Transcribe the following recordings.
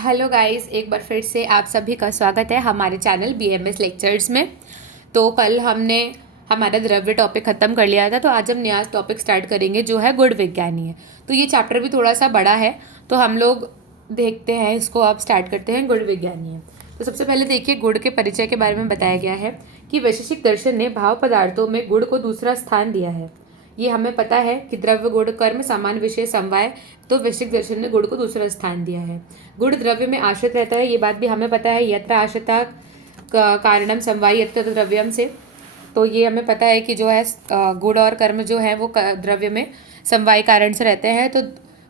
Hello guys, एक बार फिर से आप सभी का स्वागत है हमारे चैनल बीएमएस लेक्चर्स में। तो कल हमने हमारा द्रव्य टॉपिक ख़त्म कर लिया था, तो आज हम नया टॉपिक स्टार्ट करेंगे जो है गुण विज्ञानी है। तो ये चैप्टर भी थोड़ा सा बड़ा है, तो हम लोग देखते हैं इसको। अब स्टार्ट करते हैं, गुण विज्ञानी है। तो सबसे पहले देखिए, गुण के परिचय के बारे में बताया गया है कि वैशेषिक दर्शन ने भाव पदार्थों में गुण को दूसरा स्थान दिया है। ये हमें पता है कि द्रव्य गुण कर्म सामान्य विषय समवाय, तो वैश्विक दर्शन ने गुण को दूसरा स्थान दिया है। गुण द्रव्य में आश्रित रहता है, ये बात भी हमें पता है। यत्र आश्रिता कारणम समवाय यत्र द्रव्यम से, तो ये हमें पता है कि जो है गुण और कर्म जो है वो द्रव्य में समवाय कारण से रहते हैं, तो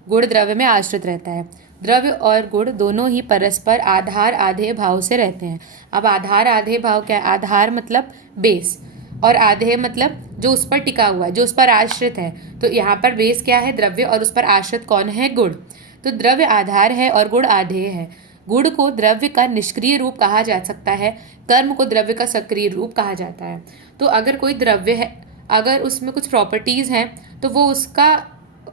गुण द्रव्य में आश्रित रहता है। द्रव्य और गुण दोनों ही परस्पर आधार आधेय भाव से रहते हैं। अब आधार आधेय भाव क्या है? आधार मतलब बेस, और आधेय मतलब जो उस पर टिका हुआ है, जो उस पर आश्रित है। तो यहाँ पर बेस क्या है? द्रव्य, और उस पर आश्रित कौन है? गुण। तो द्रव्य आधार है और गुण आधेय है। गुण को द्रव्य का निष्क्रिय रूप कहा जा सकता है, कर्म को द्रव्य का सक्रिय रूप कहा जाता है। तो अगर कोई द्रव्य है, अगर उसमें कुछ प्रॉपर्टीज़ हैं, तो वो उसका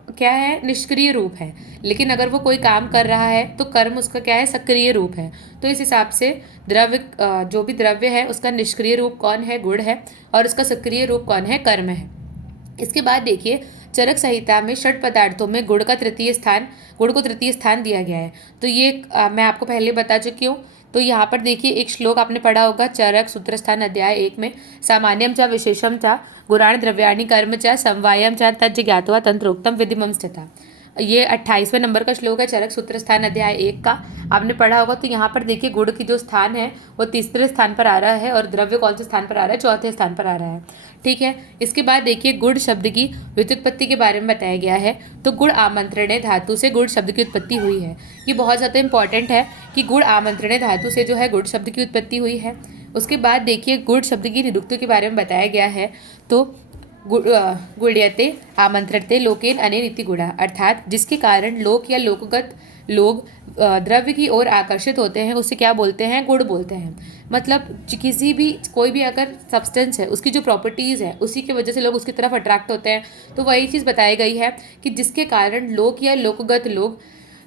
क्या है? निष्क्रिय रूप है। लेकिन अगर वो कोई काम कर रहा है तो कर्म उसका क्या है? सक्रिय रूप है। तो इस हिसाब से द्रव्य, जो भी द्रव्य है उसका निष्क्रिय रूप कौन है? गुण है, और उसका सक्रिय रूप कौन है? कर्म है। इसके बाद देखिए, चरक संहिता में षट पदार्थों में गुण को तृतीय स्थान दिया गया है। तो ये मैं आपको पहले बता चुकी हूँ। तो यहाँ पर देखिए, एक श्लोक आपने पढ़ा होगा, चरक सूत्र स्थान अध्याय 1 में, सामान्यम च विशेषम च गुणान द्रव्याणि कर्म च समवायम च तज्ज ज्ञात्वा तंत्रोक्तम विधिमं स्थिता। ये 28वें नंबर का श्लोक है, चरक सूत्र स्थान अध्याय 1 का, आपने पढ़ा होगा। तो यहाँ पर देखिए, गुण की जो स्थान है वो तीसरे स्थान पर आ रहा है, और द्रव्य कौन से स्थान पर आ रहा है? चौथे स्थान पर आ रहा है। ठीक है। इसके बाद देखिए, गुण शब्द की व्युत्पत्ति के बारे में बताया गया है। तो गुण आमंत्रणीय धातु से गुण शब्द की उत्पत्ति हुई है। ये बहुत ज़्यादा इंपॉर्टेंट है कि गुण आमंत्रणीय धातु से जो है गुण शब्द की उत्पत्ति हुई है। उसके बाद देखिए, गुण शब्द की निरुक्ति के बारे में बताया गया है। तो गुण्यते आमंत्रणते लोकेन अनेनिति गुणा, अर्थात जिसके कारण लोक या लोकगत लोग द्रव्य की ओर आकर्षित होते हैं, उसे क्या बोलते हैं? गुण बोलते हैं। मतलब किसी भी, कोई भी अगर सब्सटेंस है, उसकी जो प्रॉपर्टीज़ है, उसी की वजह से लोग उसकी तरफ अट्रैक्ट होते हैं। तो वही चीज़ बताई गई है कि जिसके कारण लोक या लोकगत लोग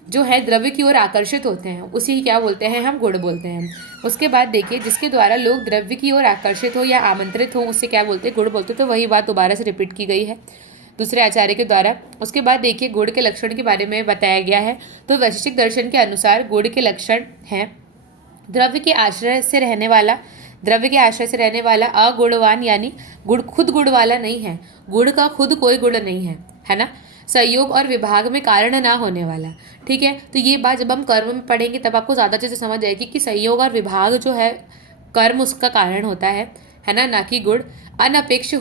जो है द्रव्य की ओर आकर्षित होते हैं, उसी ही क्या बोलते हैं? हम गुण बोलते हैं। उसके बाद देखिए, जिसके द्वारा लोग द्रव्य की ओर आकर्षित हो या आमंत्रित हो, उससे क्या बोलते हैं? गुण बोलते हैं। तो वही बात दोबारा से रिपीट की गई है दूसरे आचार्य के द्वारा। उसके बाद देखिए, गुण के लक्षण के बारे में बताया गया है। तो वैशेषिक दर्शन के अनुसार गुण के लक्षण हैं, द्रव्य के आश्रय से रहने वाला अगुणवान, यानी गुण खुद गुण वाला नहीं है, गुण का खुद कोई गुण नहीं है ना। संयोग और विभाग में कारण ना होने वाला। ठीक है। तो ये बात जब हम कर्म में पढ़ेंगे तब आपको ज़्यादा अच्छे से समझ आएगी कि संयोग और विभाग जो है, कर्म उसका कारण होता है ना, ना कि गुण। अनपेक्ष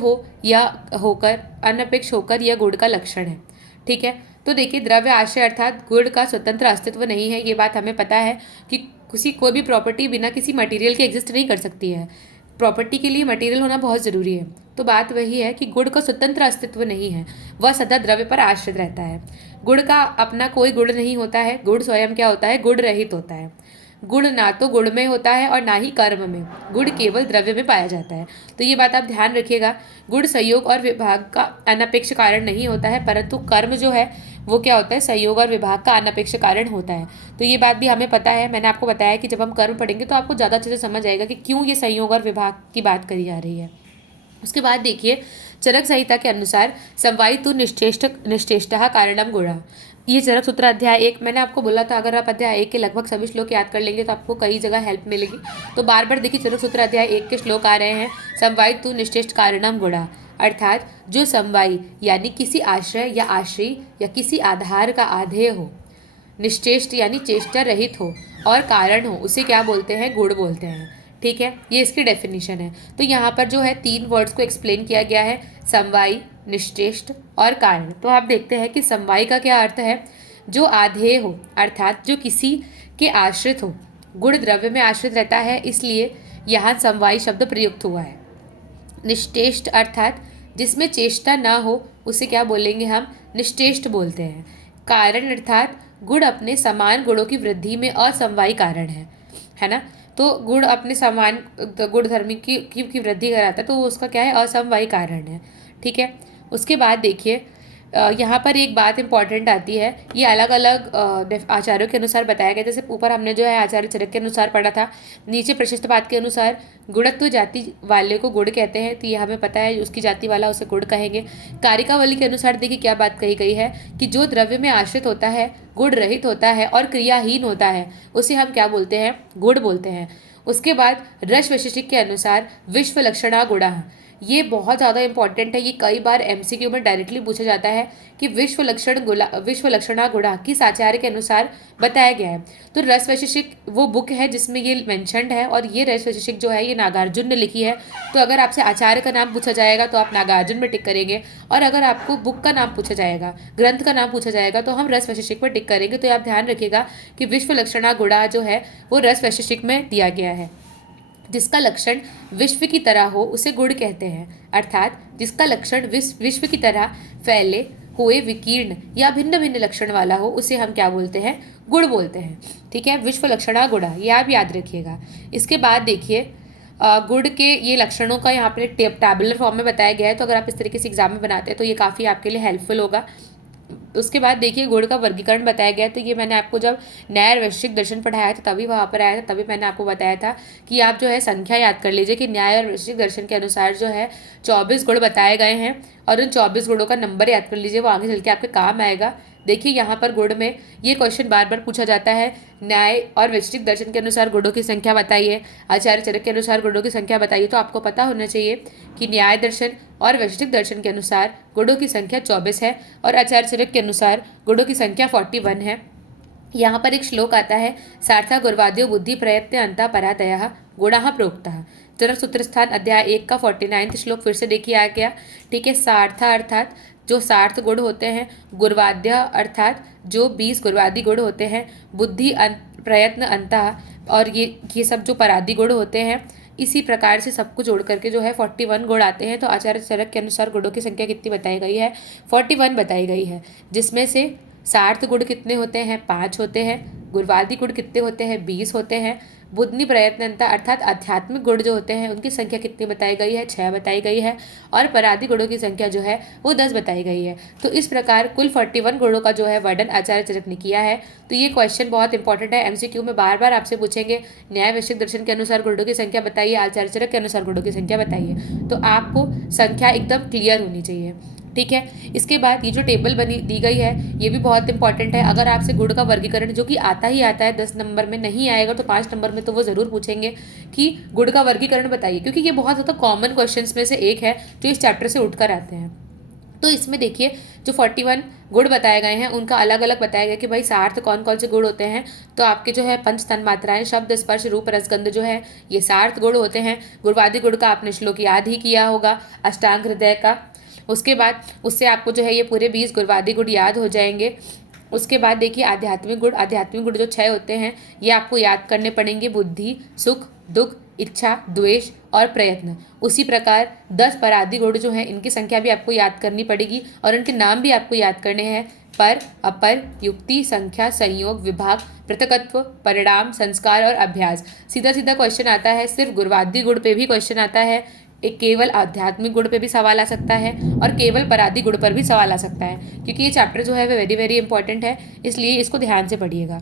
होकर यह गुण का लक्षण है। ठीक है। तो देखिए, द्रव्य आश्रय अर्थात गुण का स्वतंत्र अस्तित्व नहीं है। ये बात हमें पता है कि कोई भी प्रॉपर्टी बिना किसी मटेरियल के एग्जिस्ट नहीं कर सकती है। प्रॉपर्टी के लिए मटेरियल होना बहुत ज़रूरी है। तो बात वही है कि गुण का स्वतंत्र अस्तित्व नहीं है, वह सदा द्रव्य पर आश्रित रहता है। गुण का अपना कोई गुण नहीं होता है। गुण स्वयं क्या होता है? गुण रहित होता है। गुण ना तो गुण में होता है और ना ही कर्म में, गुण केवल द्रव्य में पाया जाता है। तो ये बात आप ध्यान रखिएगा। गुण संयोग और विभाग का अनपेक्ष कारण नहीं होता है, परंतु कर्म जो है वो क्या होता है? संयोग और विभाग का अनपेक्ष कारण होता है। तो ये बात भी हमें पता है। मैंने आपको बताया कि जब हम कर्म पढ़ेंगे तो आपको ज़्यादा अच्छे से समझ आएगा कि क्यों ये संयोग और विभाग की बात करी जा रही है। उसके बाद देखिए, चरक संहिता के अनुसार समवायी तु निश्चेष्टः कारणम गुणः। ये चरक सूत्र अध्याय 1, मैंने आपको बोला था अगर आप अध्याय 1 के लगभग सभी श्लोक याद कर लेंगे तो आपको कई जगह हेल्प मिलेगी। तो बार बार देखिए, चरक सूत्र अध्याय 1 के श्लोक आ रहे हैं। समवायी तु निश्चेष्ट कारणम गुणः, अर्थात जो समवायी यानी किसी आश्रय या आश्रयी या किसी आधार का आधेय हो, निश्चेष्ट यानी चेष्टा रहित हो, और कारण हो, उसे क्या बोलते हैं? गुण बोलते हैं। ठीक है। ये इसकी डेफिनेशन है। तो यहाँ पर जो है 3 वर्ड्स को एक्सप्लेन किया गया है, समवायी, निश्चेष्ट और कारण। तो आप देखते हैं कि समवायी का क्या अर्थ है? जो आधेय हो, अर्थात जो किसी के आश्रित हो। गुण द्रव्य में आश्रित रहता है, इसलिए यहाँ समवायी शब्द प्रयुक्त हुआ है। निश्चेष्ट अर्थात जिसमें चेष्टा ना हो, उसे क्या बोलेंगे? हम निश्चेष्ट बोलते हैं। कारण अर्थात गुण अपने समान गुणों की वृद्धि में असमवायी कारण है ना। तो गुण अपने समान गुण धर्मी की वृद्धि कराता है, तो उसका क्या है? असमवायी कारण है। ठीक है। उसके बाद देखिए, यहाँ पर एक बात इंपॉर्टेंट आती है, ये अलग अलग आचार्यों के अनुसार बताया गया। जैसे ऊपर हमने जो है आचार्य चरक के अनुसार पढ़ा था, नीचे प्रशस्तपाद के अनुसार गुणत्व जाति वाले को गुड़ कहते हैं, तो ये हमें पता है, उसकी जाति वाला उसे गुड़ कहेंगे। कारिकावली के अनुसार देखिए क्या बात कही गई है कि जो द्रव्य में आश्रित होता है, गुण रहित होता है और क्रियाहीन होता है, उसे हम क्या बोलते हैं? गुड़ बोलते हैं। उसके बाद रस वैशेषिक के अनुसार विश्व लक्षणा गुणा, ये बहुत ज़्यादा इंपॉर्टेंट है। ये कई बार एमसीक्यू में डायरेक्टली पूछा जाता है कि विश्व लक्षणा गुणा किस आचार्य के अनुसार बताया गया है। तो रस वैशेषिक वो बुक है जिसमें ये मेंशन्ड है, और ये रस वैशेषिक जो है ये नागार्जुन ने लिखी है। तो अगर आपसे आचार्य का नाम पूछा जाएगा तो आप नागार्जुन में टिक करेंगे, और अगर आपको बुक का नाम पूछा जाएगा, ग्रंथ का नाम पूछा जाएगा, तो हम रस वैशेषिक में टिक करेंगे। तो आप ध्यान रखिएगा कि विश्व लक्षणा गुणा जो है वो रस वैशेषिक में दिया गया है। जिसका लक्षण विश्व की तरह हो उसे गुण कहते हैं, अर्थात जिसका लक्षण विश्व की तरह फैले हुए विकीर्ण या भिन्न भिन्न लक्षण वाला हो उसे हम क्या बोलते हैं? गुण बोलते हैं। ठीक है, विश्व लक्षणा गुणा, ये आप याद रखिएगा। इसके बाद देखिए गुड़ के ये लक्षणों का यहाँ पर टैबुलर फॉर्म में बताया गया है, तो अगर आप इस तरीके से एग्जाम में बनाते हैं तो ये काफ़ी आपके लिए हेल्पफुल होगा। उसके बाद देखिए गुड़ का वर्गीकरण बताया गया, तो ये मैंने आपको जब न्याय और वैशेषिक दर्शन पढ़ाया था तभी वहाँ पर आया था, तभी मैंने आपको बताया था कि आप जो है संख्या याद कर लीजिए कि न्याय और वैशेषिक दर्शन के अनुसार जो है 24 गुण बताए गए हैं, और उन 24 गुणों का नंबर याद कर लीजिए, वो आगे चल के आपके काम आएगा। देखिए यहाँ पर गुण में ये क्वेश्चन बार बार पूछा जाता है, न्याय और वैशेषिक दर्शन के अनुसार गुणों की संख्या बताइए, आचार्य चरक के अनुसार गुणों की संख्या बताइए। तो आपको पता होना चाहिए कि न्याय दर्शन और वैशेषिक दर्शन के अनुसार गुणों की संख्या 24 है, और आचार्य चरक के अनुसार गुणों की संख्या 41 है। यहाँ पर एक श्लोक आता है, सार्था गुर्वाद्यो बुद्धि प्रयत्न अंता परातयः गुणः प्रोक्तः। चरक सूत्र स्थान अध्याय 1 का 49 श्लोक फिर से देखिए आ गया। ठीक है, सार्था अर्थात जो सार्थ गुण होते हैं, गुर्वाद्य अर्थात जो 20 गुर्वादि गुण होते हैं, बुद्धि प्रयत्न अंतः, और ये सब जो परादि गुण होते हैं, इसी प्रकार से सबको जोड़ करके जो है 41 गुण आते हैं। तो आचार्य चरक के अनुसार गुणों की संख्या कितनी बताई गई है? 41 बताई गई है, जिसमें से सार्थ गुण कितने होते हैं? 5 होते हैं। गुर्वादि गुण कितने होते हैं? 20 होते हैं। बुद्धि प्रयत्नता अर्थात आध्यात्मिक गुण जो होते हैं उनकी संख्या कितनी बताई गई है? 6 बताई गई है, और परादि गुणों की संख्या जो है वो 10 बताई गई है। तो इस प्रकार कुल 41 गुणों का जो है वर्णन आचार्य चरक ने किया है। तो ये क्वेश्चन बहुत इंपॉर्टेंट है, एमसीक्यू में बार बार आपसे पूछेंगे, न्याय वैशेषिक दर्शन के अनुसार गुणों की संख्या बताइए, आचार्य चरक के अनुसार गुणों की संख्या बताइए। तो आपको संख्या एकदम क्लियर होनी चाहिए। ठीक है, इसके बाद ये जो टेबल दी गई है ये भी बहुत इंपॉर्टेंट है। अगर आपसे गुण का वर्गीकरण जो कि आता ही आता है 10 नंबर में, नहीं आएगा तो 5 नंबर में तो वो ज़रूर पूछेंगे कि गुण का वर्गीकरण बताइए, क्योंकि ये बहुत ज़्यादा कॉमन क्वेश्चंस में से एक है जो इस चैप्टर से उठकर आते हैं। तो इसमें देखिए जो 41 गुण बताए गए हैं उनका अलग अलग बताया गया कि भाई सार्थ कौन कौन से गुण होते हैं। तो आपके जो है पंच तन मात्राएं, शब्द स्पर्श रूप रसगंध जो है ये सार्थ गुण होते हैं। गुर्वादि गुण का आपने श्लोक याद ही किया होगा, अष्टांग हृदय का। उसके बाद उससे आपको जो है ये पूरे 20 गुर्वादि गुण याद हो जाएंगे। उसके बाद देखिए आध्यात्मिक गुण जो 6 होते हैं ये आपको याद करने पड़ेंगे, बुद्धि, सुख, दुख, इच्छा, द्वेष और प्रयत्न। उसी प्रकार 10 परादि गुण जो हैं इनकी संख्या भी आपको याद करनी पड़ेगी, और इनके नाम भी आपको याद करने हैं, पर, अपर, युक्ति, संख्या, संयोग, विभाग, पृथकत्व, परिणाम, संस्कार और अभ्यास। सीधा सीधा क्वेश्चन आता है, सिर्फ गुर्वादि गुण पे भी क्वेश्चन आता है, एक केवल आध्यात्मिक गुण पे भी सवाल आ सकता है, और केवल परादि गुण पर भी सवाल आ सकता है, क्योंकि ये चैप्टर जो है वो वेरी वेरी इंपॉर्टेंट है, इसलिए इसको ध्यान से पढ़िएगा।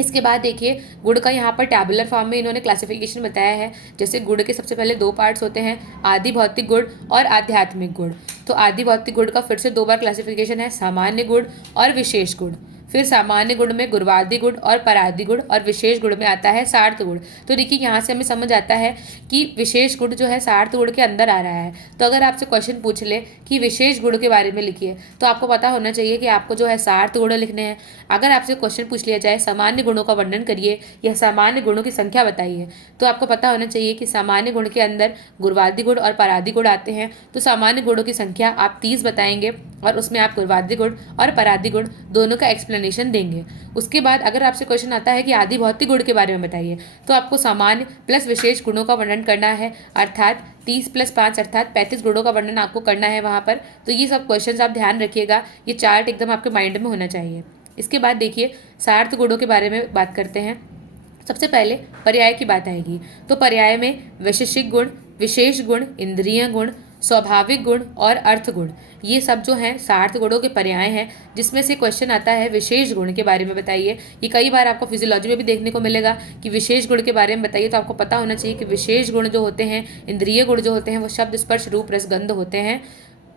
इसके बाद देखिए गुड़ का यहाँ पर टैबुलर फॉर्म में इन्होंने क्लासिफिकेशन बताया है। जैसे गुड़ के सबसे पहले 2 पार्ट्स होते हैं, आदि भौतिक गुण और आध्यात्मिक गुण। तो आदि भौतिक गुण का फिर से 2 बार क्लासिफिकेशन है, सामान्य गुण और विशेष गुण। फिर सामान्य गुण में गुर्वादि गुण और परादि गुण, और विशेष गुण में आता है सार्थ गुण। तो देखिए यहाँ से हमें समझ आता है कि विशेष गुण जो है सार्थ गुण के अंदर आ रहा है। तो अगर आपसे क्वेश्चन पूछ ले कि विशेष गुण के बारे में लिखिए, तो आपको पता होना चाहिए कि आपको जो है सार्थ गुण लिखने हैं। अगर आपसे क्वेश्चन पूछ लिया जाए सामान्य गुणों का वर्णन करिए या सामान्य गुणों की संख्या बताइए, तो आपको पता होना चाहिए कि सामान्य गुण के अंदर गुर्वादि गुण और परादि गुण आते हैं। तो सामान्य गुणों की संख्या आप 30 बताएंगे, और उसमें आप गुर्वादि गुण और परादि गुण दोनों का एक्सप्लेनेशन देंगे। उसके बाद अगर आपसे क्वेश्चन आता है कि आदि भौतिक गुण के बारे में बताइए, तो आपको सामान्य प्लस विशेष गुणों का वर्णन करना है, अर्थात 30 + 5 अर्थात 35 गुणों का वर्णन आपको करना है वहाँ पर। तो ये सब क्वेश्चंस आप ध्यान रखिएगा, ये चार्ट एकदम आपके माइंड में होना चाहिए। इसके बाद देखिए सार्थ गुणों के बारे में बात करते हैं। सबसे पहले पर्याय की बात आएगी। तो पर्याय में वैशेषिक गुण, विशेष गुण, इंद्रिय गुण, स्वाभाविक गुण और अर्थ गुण, ये सब जो हैं सार्थ गुणों के पर्याय हैं। जिसमें से क्वेश्चन आता है विशेष गुण के बारे में बताइए। ये कई बार आपको फिजियोलॉजी में भी देखने को मिलेगा कि विशेष गुण के बारे में बताइए। तो आपको पता होना चाहिए कि विशेष गुण जो होते हैं, इंद्रिय गुण जो होते हैं, वो शब्द स्पर्श रूप रस गंध होते हैं।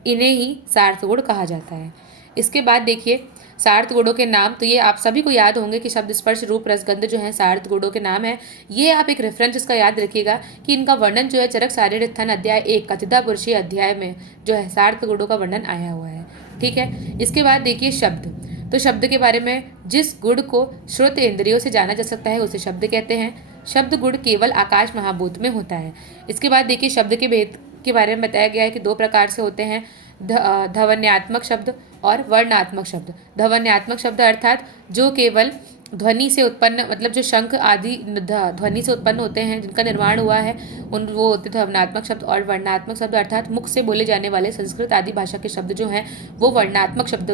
इन्हें ही सार्थ गुण कहा जाता है। इसके बाद देखिए सार्थ गुणों के नाम, तो ये आप सभी को याद होंगे कि शब्द स्पर्श रूप रसगंध जो है सार्थ गुणों के नाम है। ये आप एक रेफरेंस इसका याद रखिएगा कि इनका वर्णन जो है चरक शारीरिक उत्थान अध्याय 1 कथिता पुरुषीय अध्याय में जो है सार्थ गुणों का वर्णन आया हुआ है। ठीक है। इसके बाद देखिए शब्द, तो शब्द के बारे में, जिस गुण को श्रुत इंद्रियों से जाना जा सकता है उसे शब्द कहते हैं। शब्द गुण केवल आकाश महाभूत में होता है। इसके बाद देखिए शब्द के भेद के बारे में बताया गया है कि 2 प्रकार से होते हैं, ध्वन्यात्मक शब्द और वर्णात्मक शब्द। ध्वन्यात्मक शब्द अर्थात जो केवल ध्वनि से उत्पन्न, मतलब जो शंख आदि ध्वनि से उत्पन्न होते हैं, जिनका निर्माण हुआ है, उन वो होते ध्वन्यात्मक शब्द। और वर्णात्मक शब्द अर्थात मुख से बोले जाने वाले संस्कृत आदि भाषा के शब्द जो हैं वो वर्णात्मक शब्द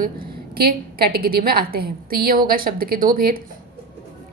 के कैटेगरी में आते हैं। तो ये होगा शब्द के 2 भेद।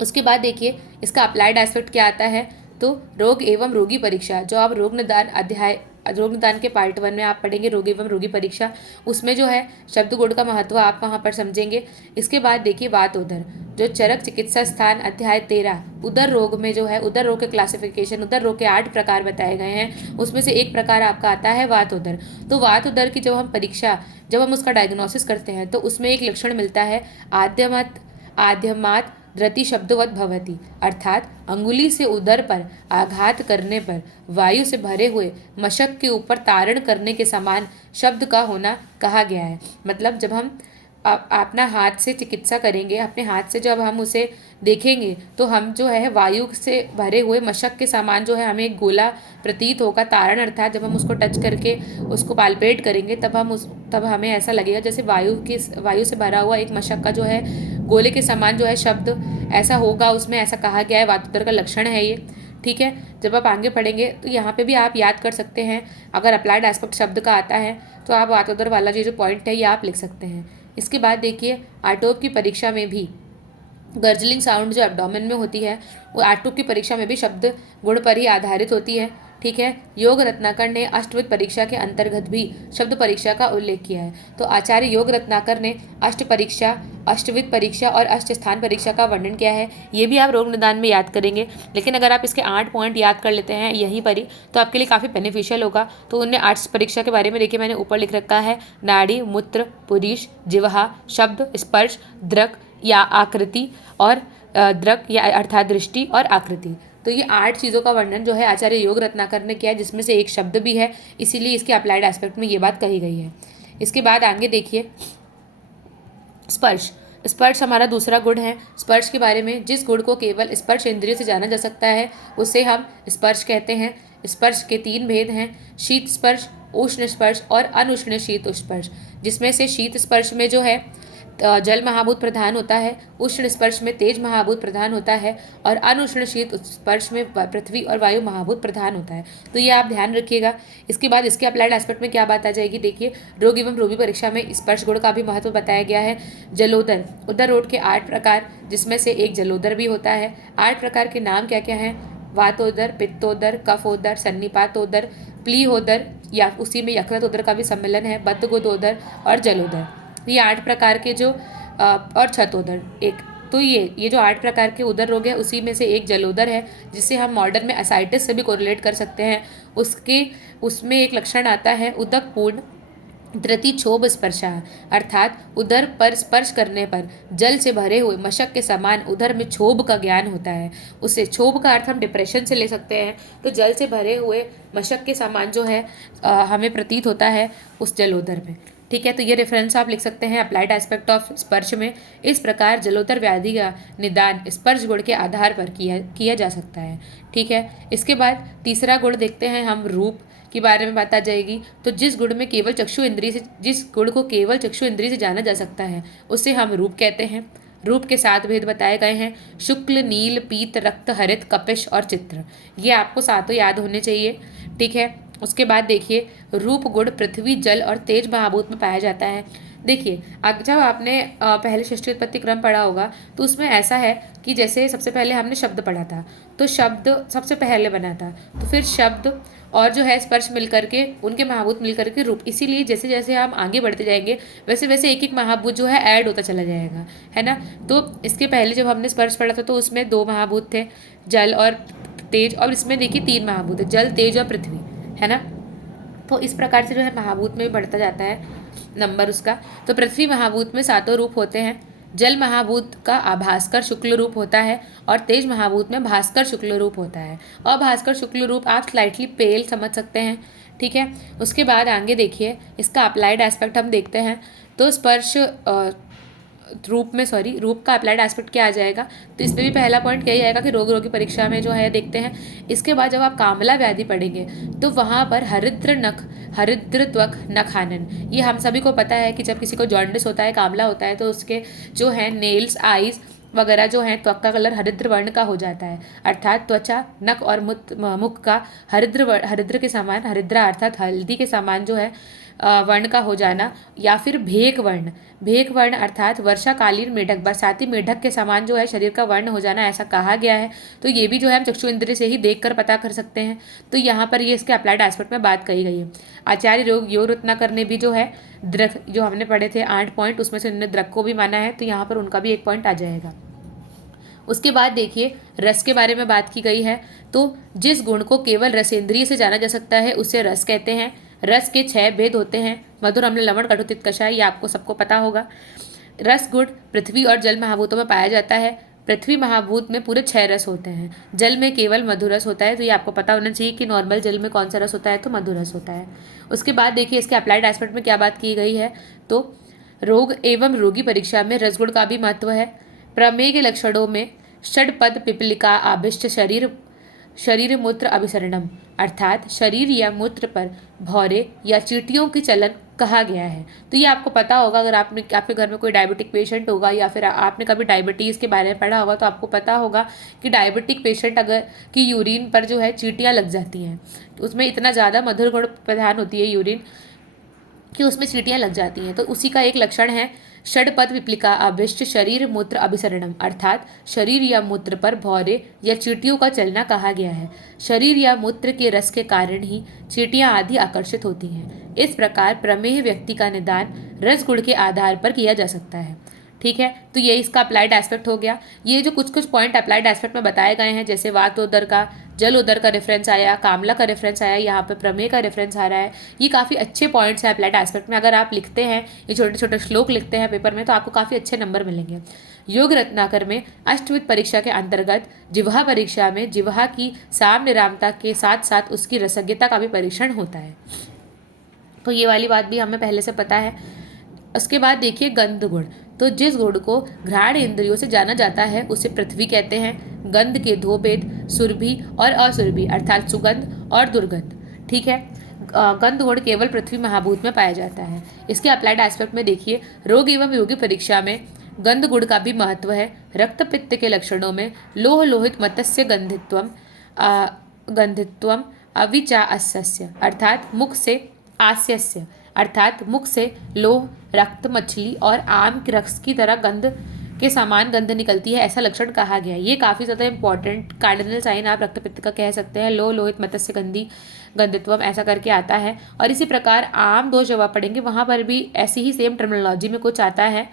उसके बाद देखिए इसका अप्लाइड एस्पेक्ट क्या आता है, तो रोग एवं रोगी परीक्षा, जो आप रोग निदान अध्याय, रोग निदान के पार्ट 1 में आप पढ़ेंगे रोग एवं रोगी परीक्षा, उसमें जो है शब्द गुण का महत्व आप वहाँ पर समझेंगे। इसके बाद देखिए वात उदर, जो चरक चिकित्सा स्थान अध्याय 13 उदर रोग में जो है उदर रोग के क्लासिफिकेशन, उदर रोग के 8 प्रकार बताए गए हैं। उसमें से एक प्रकार आपका आता है वात उदर। तो वात उदर की जब हम परीक्षा, जब हम उसका डायग्नोसिस करते हैं तो उसमें एक लक्षण मिलता है आद्यमात धृति शब्दवत भवति, अर्थात अंगुली से उदर पर आघात करने पर वायु से भरे हुए मशक के ऊपर तारण करने के समान शब्द का होना कहा गया है। मतलब जब हम अपना हाथ से चिकित्सा करेंगे, अपने हाथ से जब हम उसे देखेंगे तो हम जो है वायु से भरे हुए मशक के समान जो है हमें एक गोला प्रतीत होगा। तारण अर्थात जब हम उसको टच करके उसको पाल्पेट करेंगे तब हमें ऐसा लगेगा जैसे वायु से भरा हुआ एक मशक का जो है गोले के समान जो है शब्द ऐसा होगा, उसमें ऐसा कहा गया है। वातोदर का लक्षण है ये। ठीक है। जब आप आगे पढ़ेंगे तो यहाँ पे भी आप याद कर सकते हैं, अगर अप्लाइड एस्पेक्ट शब्द का आता है तो आप वातोदर वाला जो पॉइंट है ये आप लिख सकते हैं। इसके बाद देखिए आटोप की परीक्षा में भी गर्जलिंग साउंड जो एब्डोमेन में होती है वो आटोप की परीक्षा में भी शब्द गुण पर ही आधारित होती है। ठीक है। योग रत्नाकर ने अष्टविध परीक्षा के अंतर्गत भी शब्द परीक्षा का उल्लेख किया है। तो आचार्य योग रत्नाकर ने अष्ट परीक्षा, अष्टविध परीक्षा और अष्ट स्थान परीक्षा का वर्णन किया है। ये भी आप रोग निदान में याद करेंगे, लेकिन अगर आप इसके 8 पॉइंट याद कर लेते हैं यहीं पर ही तो आपके लिए काफ़ी बेनिफिशियल होगा। तो उनने 8 परीक्षा के बारे में देखिए मैंने ऊपर लिख रखा है, नाड़ी, मूत्र, पुरीश, जिह्वा, शब्द, स्पर्श, दृक या आकृति और दृक या अर्थात दृष्टि और आकृति। तो ये 8 चीज़ों का वर्णन जो है आचार्य योग रत्नाकर ने किया है, जिसमें से एक शब्द भी है, इसीलिए इसके अप्लाइड एस्पेक्ट में ये बात कही गई है। इसके बाद आगे देखिए स्पर्श। स्पर्श हमारा दूसरा गुण है। स्पर्श के बारे में, जिस गुण को केवल स्पर्श इंद्रिय से जाना जा सकता है उसे हम स्पर्श कहते हैं। स्पर्श के 3 भेद हैं, शीत स्पर्श, उष्ण स्पर्श और अनुष्ण शीत स्पर्श। जिसमें से शीत स्पर्श में जो है जल महाभूत प्रधान होता है, उष्ण स्पर्श में तेज महाभूत प्रधान होता है और अनुष्ण शीत स्पर्श में पृथ्वी और वायु महाभूत प्रधान होता है। तो ये आप ध्यान रखिएगा। इसके बाद इसके अप्लाइड एस्पेक्ट में क्या बात आ जाएगी, देखिए रोग एवं रोगी परीक्षा में स्पर्श गुण का भी महत्व बताया गया है। जलोदर, उदर रोग के 8 प्रकार, जिसमें से एक जलोदर भी होता है। 8 प्रकार के नाम क्या क्या हैं, वातोदर, पित्तोदर, कफोदर, सन्निपातोदर, प्लीहोदर या उसी में यकृतोदर का भी सम्मिलन है, बद्धगोदोदर और जलोदर। ये 8 प्रकार के जो और छतोदर एक, तो ये जो 8 प्रकार के उदर रोग है उसी में से एक जलोदर है, जिसे हम मॉडर्न में असाइटिस से भी कोरिलेट कर सकते हैं। उसमें एक लक्षण आता है उदकपूर्ण धृति क्षोभ स्पर्शा, अर्थात उदर पर स्पर्श करने पर जल से भरे हुए मशक के समान उदर में क्षोभ का ज्ञान होता है। उससे क्षोभ का अर्थ हम डिप्रेशन से ले सकते हैं। तो जल से भरे हुए मशक के समान जो है हमें प्रतीत होता है उस जलोदर में। ठीक है। तो ये रेफरेंस आप लिख सकते हैं अप्लाइड एस्पेक्ट ऑफ स्पर्श में। इस प्रकार जलोदर व्याधि का निदान स्पर्श गुण के आधार पर किया जा सकता है। ठीक है। इसके बाद तीसरा गुण देखते हैं हम, रूप के बारे में बात आ जाएगी। तो जिस गुण में केवल जिस गुण को केवल चक्षु इंद्रिय से जाना जा सकता है उसे हम रूप कहते हैं। रूप के 7 भेद बताए गए हैं, शुक्ल, नील, पीत, रक्त, हरित, कपिश और चित्र। ये आपको 7 याद होने चाहिए। ठीक है। उसके बाद देखिए रूप गुण पृथ्वी, जल और तेज महाभूत में पाया जाता है। देखिए, जब आपने पहले षष्ठी उत्पत्ति क्रम पढ़ा होगा तो उसमें ऐसा है कि जैसे सबसे पहले हमने शब्द पढ़ा था, तो शब्द सबसे पहले बना था, तो फिर शब्द और जो है स्पर्श मिल करके उनके महाभूत मिल करके रूप, इसीलिए जैसे जैसे हम आगे बढ़ते जाएंगे वैसे वैसे एक एक महाभूत जो है ऐड होता चला जाएगा, है ना। तो इसके पहले जब हमने स्पर्श पढ़ा था तो उसमें 2 महाभूत थे, जल और तेज, और इसमें देखिए 3 महाभूत है, जल तेज और पृथ्वी, है ना। तो इस प्रकार से जो है महाभूत में भी बढ़ता जाता है नंबर उसका। तो पृथ्वी महाभूत में 7 रूप होते हैं, जल महाभूत का आभास्कर शुक्ल रूप होता है और तेज महाभूत में भास्कर शुक्ल रूप होता है। अभास्कर शुक्ल रूप आप स्लाइटली पेल समझ सकते हैं, ठीक है। उसके बाद आगे देखिए इसका अप्लाइड एस्पेक्ट हम देखते हैं। तो स्पर्श रूप का अप्लाइड एस्पेक्ट क्या आ जाएगा, तो इसमें भी पहला पॉइंट यही आएगा कि रोग रोगी परीक्षा में जो है देखते हैं। इसके बाद जब आप कामला व्याधि पढ़ेंगे तो वहाँ पर हरिद्र त्वक नखानन, ये हम सभी को पता है कि जब किसी को जॉन्डिस होता है, कामला होता है, तो उसके जो है नेल्स, आईज वगैरह जो है त्वक का कलर हरिद्र वर्ण का हो जाता है, अर्थात त्वचा, नख और मुख का हरिद्र के समान, हरिद्रा अर्थात हल्दी के समान जो है वर्ण का हो जाना, या फिर भेक वर्ण अर्थात वर्षाकालीन मेढक, बरसाती मेढक के समान जो है शरीर का वर्ण हो जाना, ऐसा कहा गया है। तो ये भी जो है हम चक्षु इंद्रिय से ही देखकर पता कर सकते हैं। तो यहाँ पर ये इसके अप्लाइड एस्पेक्ट में बात कही गई है। आचार्य योग रत्नाकर ने भी जो है द्रक, जो हमने पढ़े थे 8 पॉइंट, उसमें से उन्होंने द्रक को भी माना है, तो यहाँ पर उनका भी 1 पॉइंट आ जाएगा। उसके बाद देखिए रस के बारे में बात की गई है। तो जिस गुण को केवल रसेंद्रिय से जाना जा सकता है उसे रस कहते हैं। रस के 6 भेद होते हैं, मधुर, अम्ल, लवण, कटु, तिक्त, कषाय, ये आपको सबको पता होगा। रस गुण पृथ्वी और जल महाभूतों में पाया जाता है। पृथ्वी महाभूत में पूरे 6 रस होते हैं, जल में केवल मधुर रस होता है। तो ये आपको पता होना चाहिए कि नॉर्मल जल में कौन सा रस होता है, तो मधुर रस होता है। उसके बाद देखिए इसके अप्लाइड एस्पेक्ट में क्या बात की गई है। तो रोग एवं रोगी परीक्षा में रसगुण का भी महत्व है। प्रमेय के लक्षणों में षडपद पिपलिका आभिष्ट शरीर मूत्र अभिसरणम, अर्थात शरीर या मूत्र पर भौरे या चींटियों की चलन कहा गया है। तो ये आपको पता होगा, अगर आपके घर में कोई डायबिटिक पेशेंट होगा या फिर आपने कभी डायबिटीज़ के बारे में पढ़ा होगा तो आपको पता होगा कि डायबिटिक पेशेंट अगर की यूरिन पर जो है चींटियाँ लग जाती हैं, उसमें इतना ज़्यादा मधुर गुण प्रधान होती है यूरिन कि उसमें चींटियाँ लग जाती हैं। तो उसी का एक लक्षण है षडपद विप्लिका अभिष्ट शरीर मूत्र अभिसरणम, अर्थात शरीर या मूत्र पर भौरे या चींटियों का चलना कहा गया है। शरीर या मूत्र के रस के कारण ही चींटियाँ आदि आकर्षित होती हैं। इस प्रकार प्रमेह व्यक्ति का निदान रस गुण के आधार पर किया जा सकता है, ठीक है। तो ये इसका अप्लाइड एस्पेक्ट हो गया। ये जो कुछ पॉइंट अप्लाइड एस्पेक्ट में बताए गए हैं, जैसे वातोदर का, जल उदर का रेफरेंस आया, कामला का रेफरेंस आया, यहाँ पे प्रमेय का रेफरेंस आ रहा है, ये काफ़ी अच्छे पॉइंट्स हैं अप्लाइड एस्पेक्ट में। अगर आप लिखते हैं, ये छोटे छोटे श्लोक लिखते हैं पेपर में, तो आपको काफ़ी अच्छे नंबर मिलेंगे। योग रत्नाकर में अष्टविध परीक्षा के अंतर्गत जिह्वा परीक्षा में जिह्वा की सामनिरामता के साथ साथ उसकी रसज्ञता का भी परीक्षण होता है। तो ये वाली बात भी हमें पहले से पता है। उसके बाद देखिए गंध गुण। तो जिस गुण को घ्राण इंद्रियों से जाना जाता है उसे पृथ्वी कहते हैं। गंध के 2 भेद, सुरभि और असुरभि, अर्थात सुगंध और दुर्गंध, ठीक है। गंध गुण केवल पृथ्वी महाभूत में पाया जाता है। इसके अप्लाइड एस्पेक्ट में देखिए रोग एवं योगी परीक्षा में गंध गुण का भी महत्व है। रक्त पित्त के लक्षणों में लोह लोहित मतस्य गंधित्वम अविचा अस्स्य, अर्थात मुख से आस्यस्य, अर्थात मुख से लोह, रक्त, मछली और आम के रस की तरह गंध के समान गंध निकलती है, ऐसा लक्षण कहा गया है। ये काफ़ी ज़्यादा इंपॉर्टेंट कार्डिनल साइन आप रक्तपित्त का कह सकते हैं। लोह लोहित मत्स्य गंधित्वम ऐसा करके आता है। और इसी प्रकार आम दोष जब आप पढ़ेंगे वहाँ पर भी ऐसी ही सेम टर्मिनोलॉजी में कुछ आता है,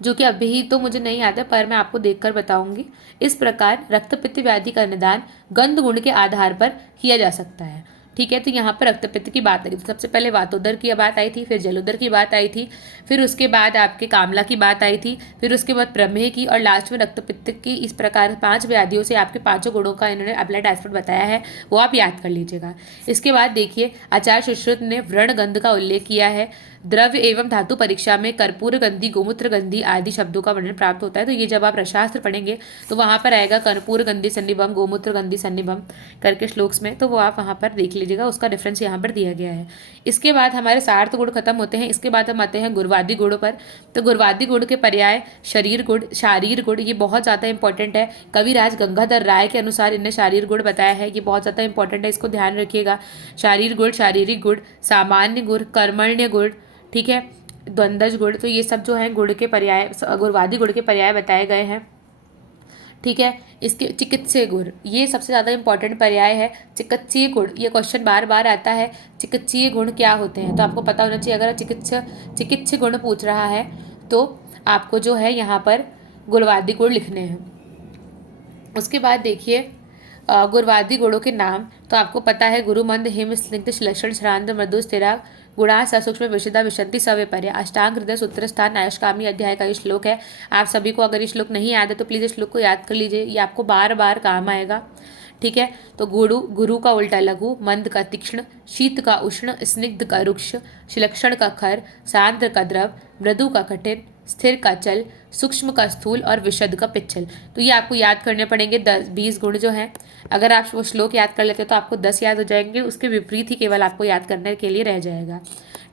जो कि अभी तो मुझे नहीं आता, पर मैं आपको देखकर बताऊंगी। इस प्रकार रक्तपित्त व्याधि का निदान गंध गुण के आधार पर किया जा सकता है, ठीक है। तो यहाँ पर रक्तपित्त की बात आई, सबसे पहले वातोदर की बात आई थी, फिर जलोदर की बात आई थी, फिर उसके बाद आपके कामला की बात आई थी, फिर उसके बाद प्रमेह की, और लास्ट में रक्तपित्त की। इस प्रकार 5 व्याधियों से आपके 5 गुणों का इन्होंने अप्लाइड एस्पेक्ट बताया है, वो आप याद कर लीजिएगा। इसके बाद देखिए आचार्य सुश्रुत ने व्रण गंध का उल्लेख किया है। द्रव्य एवं धातु परीक्षा में कर्पूर गंधी, गोमूत्र गंधी आदि शब्दों का वर्णन प्राप्त होता है। तो ये जब आप रसशास्त्र पढ़ेंगे तो वहाँ पर आएगा कर्पूर गंधी सन्निभम, गोमूत्र गंधी सन्निभम करके श्लोक्स में, तो वो आप वहाँ पर देख लीजिएगा, उसका रेफरेंस यहाँ पर दिया गया है। इसके बाद हमारे सार्थ गुण खत्म होते हैं। इसके बाद हम आते हैं गुणवादी गुणों पर। तो गुणवादी गुण के पर्याय शारीर गुण, ये बहुत ज़्यादा इंपॉर्टेंट है। कविराज गंगाधर राय के अनुसार इन्हें शारीर गुण बताया है, ये बहुत ज़्यादा इंपॉर्टेंट है, इसको ध्यान रखिएगा। शारीर गुण, शारीरिक गुण, सामान्य गुण, कर्मण्य गुण, ठीक है, द्वंद्वज गुण, तो ये सब जो है गुण के पर्याय, गुणवादी गुण के पर्याय बताए गए हैं। ठीक है, इसके चिकित्सीय गुण, ये सबसे ज़्यादा इंपॉर्टेंट पर्याय है। चिकित्सीय गुण, ये क्वेश्चन बार बार आता है, चिकित्सीय गुण क्या होते हैं, तो आपको पता होना चाहिए। अगर चिकित्सीय गुण पूछ रहा है तो आपको जो है यहाँ पर गुणवादी गुण लिखने हैं। उसके बाद देखिए गुणवादी गुणों के नाम, तो आपको पता है गुरु मंद हिम स्निग्ध श्लेषण श्रांत मृदु स्थिरा गुणा ससूक्ष्म विशुद्धा विशंति सविपर्य अष्टांग हृदय सूत्र स्थान नायशकामी अध्याय का ये श्लोक है। आप सभी को अगर ये श्लोक नहीं याद है तो प्लीज़ इस श्लोक को याद कर लीजिए, ये आपको बार बार काम आएगा। ठीक है, तो गुरु का उल्टा लघु, मंद का तीक्ष्ण, शीत का उष्ण, स्निग्ध का रुक्ष, शिलक्षण का खर, सांद्र का द्रव, मृदु का कठिन, स्थिर का चल, सूक्ष्म का स्थूल और विशद का पिच्छल। तो ये आपको याद करने पड़ेंगे 10-20 गुण जो हैं। अगर आप वो श्लोक याद कर लेते हो तो आपको 10 याद हो जाएंगे, उसके विपरीत ही केवल आपको याद करने के लिए रह जाएगा।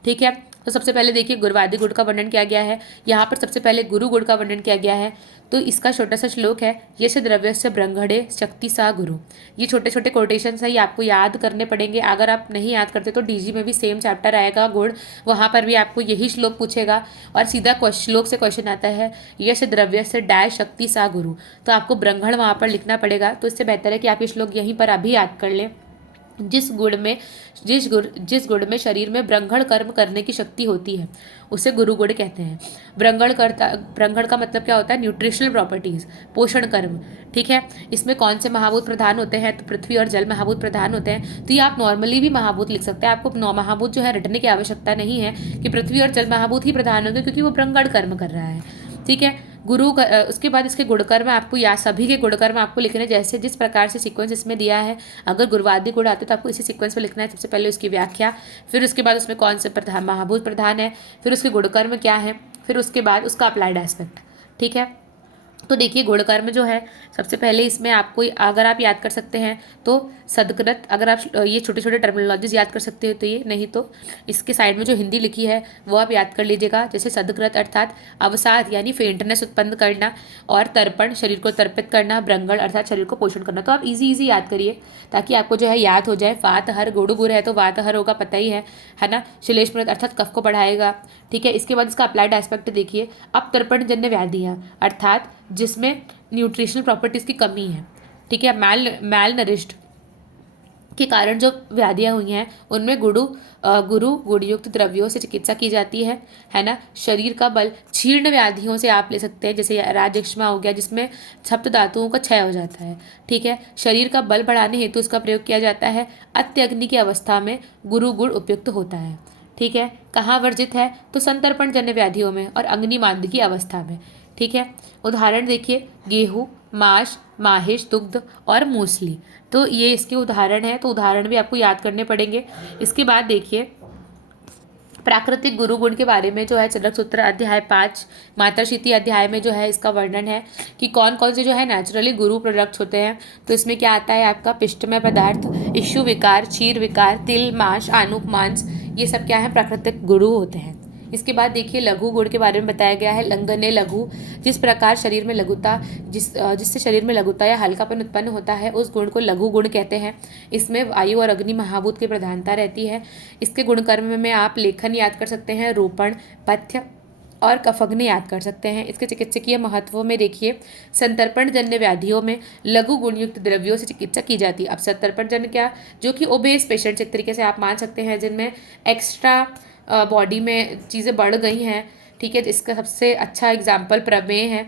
ठीक है, तो सबसे पहले देखिए गुणवादी गुण का वर्णन किया गया है। यहाँ पर सबसे पहले गुरु गुण का वर्णन किया गया है, तो इसका छोटा सा श्लोक है, यश द्रव्यस्य ब्रह्मणे शक्ति सा गुरु। ये छोटे छोटे कोटेशन है, ये आपको याद करने पड़ेंगे। अगर आप नहीं याद करते तो डीजी में भी सेम चैप्टर आएगा गुण, वहाँ पर भी आपको यही श्लोक पूछेगा और सीधा श्लोक से क्वेश्चन आता है, यश द्रव्यस्य डैश शक्ति सा गुरु। तो आपको ब्रह्मण वहाँ पर लिखना पड़ेगा। तो इससे बेहतर है कि आप ये श्लोक यहीं पर अभी याद कर लें। जिस गुण में शरीर में ब्रह्मण कर्म करने की शक्ति होती है उसे गुरु गुण कहते हैं। ब्रह्मण का मतलब क्या होता है, न्यूट्रिशनल प्रॉपर्टीज, पोषण कर्म। ठीक है, इसमें कौन से महाभूत प्रधान होते हैं, तो पृथ्वी और जल महाभूत प्रधान होते हैं। तो ये आप नॉर्मली भी महाभूत लिख सकते हैं, आपको 9 महाभूत जो है रटने की आवश्यकता नहीं है कि पृथ्वी और जल महाभूत ही प्रधान होंगे, क्योंकि वो ब्रह्मण कर्म कर रहा है। ठीक है, उसके बाद इसके गुणकर्म आपको या सभी के गुणकर्म आपको लिखने, जैसे जिस प्रकार से सीक्वेंस इसमें दिया है। अगर गुणवादी गुण आते तो आपको इसी सीक्वेंस में लिखना है। सबसे पहले उसकी व्याख्या, फिर उसके बाद उसमें कौन से प्रधान महाभूत प्रधान है, फिर उसके गुणकर्म क्या है, फिर उसके बाद उसका अप्लाइड एस्पेक्ट। ठीक है, तो देखिए गुणकर्म जो है, सबसे पहले इसमें आपको, अगर आप याद कर सकते हैं तो सदकृत, अगर आप ये छोटे छोटे टर्मिनोलॉजीज याद कर सकते हो तो ये, नहीं तो इसके साइड में जो हिंदी लिखी है वो आप याद कर लीजिएगा। जैसे सदकृत अर्थात अवसाद यानी फेंटनेस उत्पन्न करना, और तर्पण शरीर को तर्पित करना, ब्रंगण अर्थात शरीर को पोषण करना। तो आप इजी याद करिए ताकि आपको जो है याद हो जाए। वातहर गुड़ है तो वातहर होगा, पता ही है ना। शिलेष्मृत अर्थात कफ को बढ़ाएगा। ठीक है, इसके बाद इसका अप्लाइड एस्पेक्ट देखिए, अब तर्पण जन्य व्याधियाँ अर्थात जिसमें न्यूट्रिशनल प्रॉपर्टीज़ की कमी है। ठीक है, मैल नरिश्ड के कारण जो व्याधियाँ हुई हैं उनमें गुड़युक्त द्रव्यों से चिकित्सा की जाती है ना। शरीर का बल, जीर्ण व्याधियों से आप ले सकते हैं, जैसे राजयक्ष्मा हो गया जिसमें सप्त धातुओं का क्षय हो जाता है। ठीक है, शरीर का बल बढ़ाने हेतु इसका प्रयोग किया जाता है। अत्यग्नि की अवस्था में गुरु गुण उपयुक्त होता है। ठीक है, कहाँ वर्जित है, तो संतर्पण जन्य व्याधियों में और अग्निमांद की अवस्था में। ठीक है, उदाहरण देखिए, गेहूँ, माश, माहिश, दुग्ध और मूसली, तो ये इसके उदाहरण हैं। तो उदाहरण भी आपको याद करने पड़ेंगे। इसके बाद देखिए प्राकृतिक गुरु गुण के बारे में जो है चरक सूत्र अध्याय 5 मातृशीति अध्याय में जो है इसका वर्णन है कि कौन कौन से जो है नेचुरली गुरु प्रोडक्ट्स होते हैं। तो इसमें क्या आता है आपका पिष्टमय पदार्थ, इशु विकार, क्षीर विकार, तिल, मांस, आनुक मांस, ये सब क्या है प्राकृतिक गुरु होते हैं। इसके बाद देखिए लघु गुण के बारे में बताया गया है। लंघने लघु, जिस प्रकार शरीर में लघुता, जिससे शरीर में लघुता या हल्कापन उत्पन्न होता है उस गुण को लघु गुण कहते हैं। इसमें वायु और अग्नि महाभूत की प्रधानता रहती है। इसके गुणकर्म में आप लेखन याद कर सकते हैं, रोपण, पथ्य और कफग्नि याद कर सकते हैं। इसके चिकित्सकीय महत्वों में देखिए, संतर्पण जन्य व्याधियों में लघु गुणयुक्त द्रव्यों से चिकित्सा की जाती है। अब संतर्पण जन्य क्या, जो कि ओबेस पेशेंट्स एक तरीके से आप मान सकते हैं, जिनमें एक्स्ट्रा बॉडी में चीज़ें बढ़ गई हैं। ठीक है, इसका सबसे अच्छा एग्जाम्पल प्रमेय है।